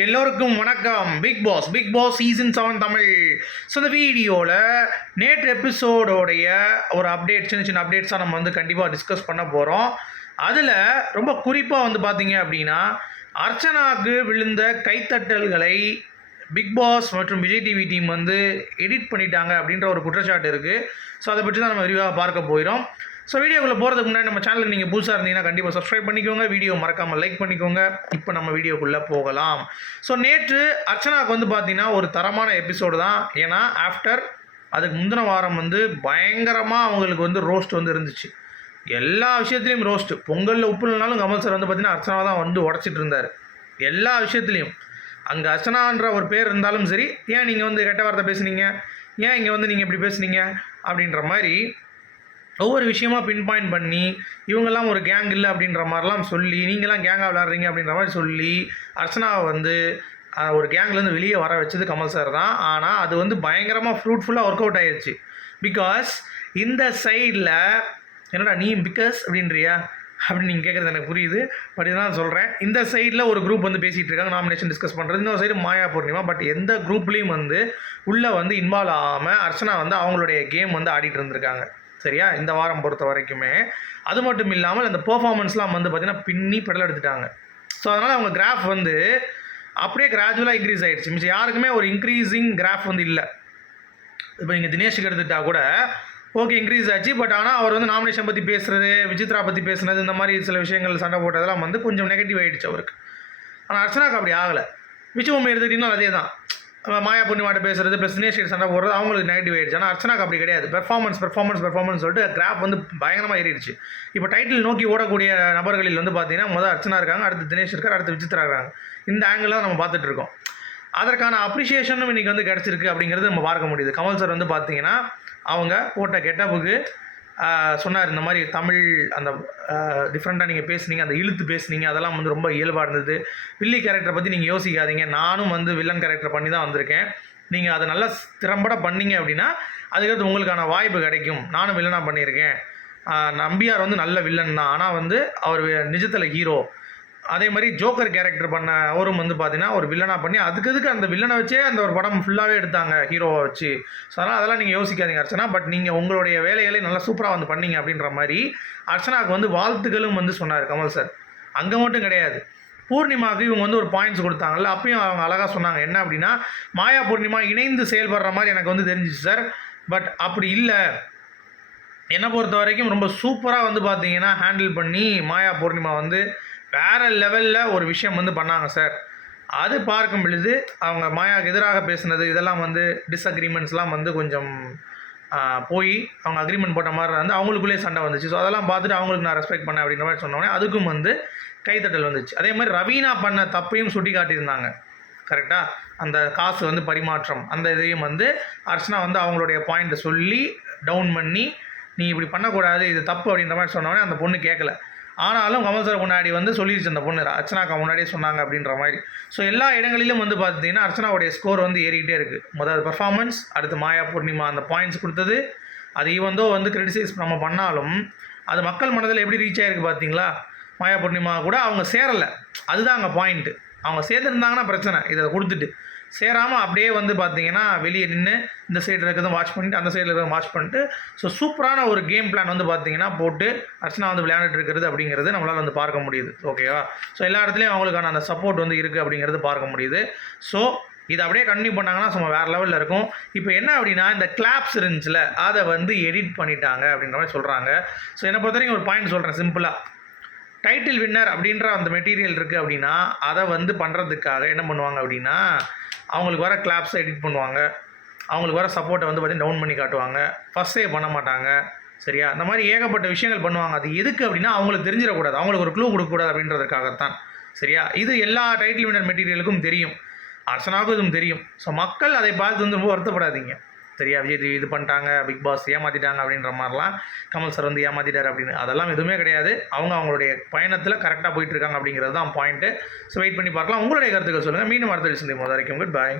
எல்லோருக்கும் வணக்கம். Big Boss Big Boss season seven Tamil. So இந்த வீடியோவில் நேற்று எபிசோடோடைய ஒரு அப்டேட் சின்ன சின்ன அப்டேட்ஸாக நம்ம வந்து கண்டிப்பாக டிஸ்கஸ் பண்ண போகிறோம் அதில் ரொம்ப குறிப்பாக வந்து பார்த்தீங்க அப்படின்னா அர்ச்சனாவுக்கு விழுந்த கைத்தட்டல்களை பிக் பாஸ் மற்றும் விஜய் டிவி டீம் வந்து எடிட் பண்ணிட்டாங்க அப்படின்ற ஒரு குற்றச்சாட்டு இருக்குது ஸோ அதை பற்றி தான் நம்ம விரிவாக பார்க்க போயிடும் ஸோ வீடியோக்குள்ளே போகிறதுக்கு முன்னாடி நம்ம சேனலுக்கு நீங்கள் புதுசாக இருந்தீங்கன்னா கண்டிப்பாக சப்ஸ்கிரைப் பண்ணிக்கோங்க. வீடியோ மறக்காமல் லைக் பண்ணிக்கோங்க. இப்போ நம்ம வீடியோக்குள்ளே போகலாம். ஸோ நேற்று அர்ச்சனாவுக்கு வந்து பார்த்தீங்கன்னா ஒரு தரமான எபிசோடு தான். ஏன்னா ஆஃப்டர் அதுக்கு முந்தின வாரம் வந்து பயங்கரமாக அவங்களுக்கு வந்து ரோஸ்ட் வந்து இருந்துச்சு. எல்லா விஷயத்துலையும் ரோஸ்ட் பொங்கலில் உப்பு இல்லைனாலும் கமல் சார் வந்து பார்த்தீங்கன்னா அர்ச்சனா தான் வந்து உடச்சிட்டு இருந்தார். எல்லா விஷயத்துலையும். அங்கே அர்ச்சனான்ற ஒரு பேர் இருந்தாலும் சரி ஏன் நீங்கள் வந்து கெட்ட வார்த்தை பேசுனீங்க? ஏன் இங்கே வந்து நீங்கள் இப்படி பேசுனீங்க? அப்படின்ற மாதிரி ஒவ்வொரு விஷயமா பின் பாயிண்ட் பண்ணி இவங்கெல்லாம் ஒரு கேங் இல்லை அப்படின்ற மாதிரிலாம் சொல்லி நீங்களாம் கேங்காக விளாட்றீங்க அப்படின்ற மாதிரி சொல்லி அர்ச்சனாவை வந்து ஒரு கேங்லேருந்து வெளியே வர வச்சது கமல் சார் தான். ஆனால் அது வந்து பயங்கரமாக ஃப்ரூட்ஃபுல்லாக ஒர்க் அவுட் ஆயிடுச்சு பிகாஸ் இந்த சைடில் என்னடா நீ பிகாஸ் அப்படின்றியா? அப்படின்னு நீங்கள் கேட்குறது எனக்கு புரியுது. பட் இதுதான் சொல்கிறேன் இந்த சைடில் ஒரு குரூப் வந்து பேசிகிட்டு இருக்காங்க. நாமினேஷன் டிஸ்கஸ் பண்ணுறது இன்னொரு சைடு மாயா பூர்ணிமா. பட் எந்த குரூப்லேயும் வந்து உள்ளே வந்து இன்வால்வ் ஆகாமல் அர்ச்சனா வந்து அவங்களுடைய கேம் வந்து ஆடிட்டு இருந்திருக்காங்க. சரியா? இந்த வாரம் பொறுத்த வரைக்குமே. அது மட்டும் இல்லாமல் அந்த பெர்ஃபார்மன்ஸ்லாம் வந்து பார்த்திங்கன்னா பின்னி பெடல் எடுத்துட்டாங்க. ஸோ அதனால் அவங்க கிராஃப் வந்து அப்படியே கிராஜுவலாக இன்க்ரீஸ் ஆகிடுச்சு மிச்சம் யாருக்குமே ஒரு இன்க்ரீஸிங் கிராஃப் வந்து இல்லை. இப்போ நீங்கள் தினேஷுக்கு எடுத்துட்டா கூட ஓகே இன்க்ரீஸ் ஆச்சு. பட் ஆனால் அவர் வந்து நாமினேஷன் பற்றி பேசுகிறது விசித்ரா பற்றி பேசுனது இந்த மாதிரி சில விஷயங்கள் சண்டை போட்டதெல்லாம் வந்து கொஞ்சம் நெகட்டிவ் ஆகிடுச்சு அவருக்கு. ஆனால் அர்ச்சனாக்கு அப்படி ஆகலை. விச்சுவம் எடுத்துக்கிட்டிங்கன்னா அதே தான் மாயா பூர்ணிமாட்ட பேசுறது ப்ளஸ் தினேஷ் சண்டை போடுறது அவங்களுக்கு நெகட்டிவ் ஆயிடுச்சு. ஆனால் அர்ச்சனாக்கு அப்படி கிடையாது. பெர்ஃபார்மன்ஸ் பெர்ஃபார்மன்ஸ் பெர்ஃபார்மன்ஸ் சொல்லிட்டு கிராஃப் வந்து பயங்கரமாக ஏறிடுச்சு. இப்போ டைட்டில் நோக்கி ஓடக்கூடிய நபர்களில் வந்து பார்த்தீங்கன்னா முதல் அர்ச்சனா இருக்காங்க அடுத்து தினேஷ் இருக்கார் அடுத்து விசித்ரா இருக்காங்க. இந்த ஆங்கிள் தான் நம்ம பார்த்துட்டு இருக்கோம். அதற்கான அப்ரிஷியேஷனும் இன்றைக்கி வந்து கிடச்சிருக்கு அப்படிங்கிறது நம்ம பார்க்க முடியுது. கமல் சார் வந்து பார்த்தீங்கன்னா அவங்க போட்ட கெட்டப்புக்கு சொன்னார் இந்த மாதிரி தமிழ் அந்த டிஃப்ரெண்ட்டாக நீங்கள் பேசுனீங்க அந்த இழுத்து பேசுனீங்க அதெல்லாம் வந்து ரொம்ப இயல்பாக இருந்தது. வில்லி கேரக்டரை பற்றி நீங்கள் யோசிக்காதீங்க. நானும் வந்து வில்லன் கேரக்டர் பண்ணி தான் வந்திருக்கேன். நீங்கள் அதை நல்லா திறம்பட பண்ணீங்க அப்படின்னா அதுக்கடுத்து உங்களுக்கான வாய்ப்பு கிடைக்கும். நானும் வில்லனாக பண்ணியிருக்கேன். நம்பியார் வந்து நல்ல வில்லன் தான். ஆனால் வந்து அவர் நிஜத்தில் ஹீரோ அதே மாதிரி ஜோக்கர் கேரக்டர் பண்ண அவரும் வந்து பார்த்தீங்கன்னா ஒரு வில்லனாக பண்ணி அதுக்கு அதுக்கு அந்த வில்லனை வச்சே அந்த ஒரு படம் ஃபுல்லாகவே எடுத்தாங்க ஹீரோவை வச்சு. ஸோ அதனால் அதெல்லாம் நீங்கள் யோசிக்காதீங்க அர்ச்சனா. பட் நீங்கள் உங்களுடைய வேலைகளை நல்லா சூப்பராக வந்து பண்ணீங்க அப்படின்ற மாதிரி அர்ச்சனாவுக்கு வந்து வாழ்த்துக்களும் வந்து சொன்னார் கமல் சார் அங்கே மட்டும் கிடையாது. பூர்ணிமாவுக்கு இவங்க வந்து ஒரு பாயிண்ட்ஸ் கொடுத்தாங்கல்ல அப்பயும் அவங்க அழகாக சொன்னாங்க. என்ன அப்படின்னா மாயா பூர்ணிமா இணைந்து செயல்படுற மாதிரி எனக்கு வந்து தெரிஞ்சிச்சு சார் பட் அப்படி இல்லை. என்னை பொறுத்த வரைக்கும் ரொம்ப சூப்பராக வந்து பார்த்தீங்கன்னா ஹேண்டில் பண்ணி மாயா பூர்ணிமா வந்து வேறு லெவலில் ஒரு விஷயம் வந்து பண்ணாங்க சார் அது பார்க்கும் பொழுது அவங்க மாயாவுக்கு எதிராக பேசுனது இதெல்லாம் வந்து டிஸ்அக்ரிமெண்ட்ஸ்லாம் வந்து கொஞ்சம் போய் அவங்க அக்ரிமெண்ட் போட்ட மாதிரி வந்து அவங்களுக்குள்ளே சண்டை வந்துச்சு. ஸோ அதெல்லாம் பார்த்துட்டு அவங்களுக்கு நான் ரெஸ்பெக்ட் பண்ணேன் அப்படின்ற மாதிரி சொன்னோடனே அதுக்கும் வந்து கைத்தட்டல் வந்துச்சு. அதே மாதிரி ரவீனா பண்ண தப்பையும் சுட்டி காட்டியிருந்தாங்க கரெக்டாக அந்த காசு வந்து பரிமாற்றம் அந்த இதையும் வந்து அர்ச்சனா வந்து அவங்களுடைய பாயிண்ட்டை சொல்லி டவுன் பண்ணி நீ இப்படி பண்ணக்கூடாது இது தப்பு அப்படின்ற மாதிரி சொன்னோடனே அந்த பொண்ணு கேட்கல. ஆனாலும் கமல் சார் முன்னாடி வந்து சொல்லிடுச்சு அந்த பொண்ணு அர்ச்சனாக்கா முன்னாடியே சொன்னாங்க அப்படின்ற மாதிரி. ஸோ எல்லா இடங்களிலும் வந்து பார்த்தீங்கன்னா அர்ச்சனாவுடைய ஸ்கோர் வந்து ஏறிக்கிட்டே இருக்குது முதல் பர்ஃபார்மன்ஸ் அடுத்து மாயா பூர்ணிமா அந்த பாயிண்ட்ஸ் கொடுத்தது. அது ஈவந்தோ வந்து கிரிட்டிசைஸ் நம்ம பண்ணாலும் அது மக்கள் மனதில் எப்படி ரீச் ஆகிருக்கு பார்த்தீங்களா மாயா பூர்ணிமா கூட அவங்க சேரலை. அதுதான் அங்கே பாயிண்ட்டு அவங்க சேர்ந்துருந்தாங்கன்னா பிரச்சனை. இதை கொடுத்துட்டு. சேராமல் அப்படியே வந்து பார்த்தீங்கன்னா வெளியே நின்று இந்த சைடில் இருக்கிறதும் வாட்ச் பண்ணிட்டு அந்த சைடில் இருக்கிறதும் வாட்ச் பண்ணிட்டு ஸோ சூப்பரான ஒரு கேம் பிளான் வந்து பார்த்தீங்கன்னா போட்டு அர்ச்சனா வந்து விளையாண்டுட்டு இருக்கிறது அப்படிங்கிறது நம்மளால் வந்து பார்க்க முடியுது. ஓகேவா ஸோ எல்லா இடத்துலையும் அவங்களுக்கான அந்த சப்போர்ட் வந்து இருக்குது அப்படிங்கிறது பார்க்க முடியுது. ஸோ இது அப்படியே கண்டினியூ பண்ணாங்கன்னா சும்மா வேறு லெவலில் இருக்கும். இப்போ என்ன அப்படின்னா இந்த கிளாப்ஸ் இருந்துச்சுல அதை வந்து எடிட் பண்ணிட்டாங்க அப்படின்ற மாதிரி சொல்கிறாங்க ஸோ என்னை பொறுத்த வரைக்கும் ஒரு பாயிண்ட் சொல்கிறேன் சிம்பிளாக டைட்டில் வின்னர் அப்படின்ற அந்த மெட்டீரியல் இருக்குது அப்படின்னா அதை வந்து பண்ணுறதுக்காக என்ன பண்ணுவாங்க அப்படின்னா அவங்களுக்கு வர கிளாப்ஸை எடிட் பண்ணுவாங்க. அவங்களுக்கு வர சப்போர்ட்டை வந்து பார்த்தீங்கன்னா டவுன் பண்ணி காட்டுவாங்க. ஃபஸ்ட் சேவ் பண்ண மாட்டாங்க. சரியா? இந்த மாதிரி ஏகப்பட்ட விஷயங்கள் பண்ணுவாங்க. அது எதுக்கு அப்படின்னா அவங்களுக்கு தெரிஞ்சிடக்கூடாது. அவங்களுக்கு ஒரு க்ளூ கொடுக்கக்கூடாது அப்படின்றதுக்காகத்தான். சரியா? இது எல்லா டைட்டில் வின்னர் மெட்டீரியலுக்கும் தெரியும். அர்ச்சனாவுக்கும் இதுவும் தெரியும். ஸோ மக்கள் அதை பார்த்து வந்து ரொம்ப வருத்தப்படாதீங்க. சரியா விஜய் இது பண்ணிட்டாங்க பிக் பாஸ் ஏமாற்றிட்டாங்க அப்படின்ற மாதிரிலாம் கமல் சார் வந்து ஏமாற்றிட்டார் அப்படின்னு. அதெல்லாம் எதுவுமே கிடையாது. அவங்க அவங்களுடைய பயணத்தில் கரெக்டாக போயிட்டு இருக்காங்க அப்படிங்கிறது தான் பாயிண்ட்டு ஸோ வெயிட் பண்ணி பார்க்கலாம். உங்களுடைய கருத்துக்கள் சொல்லுங்கள் மீண்டும் அடுத்த சந்தி வரைக்கும் குட் பாய்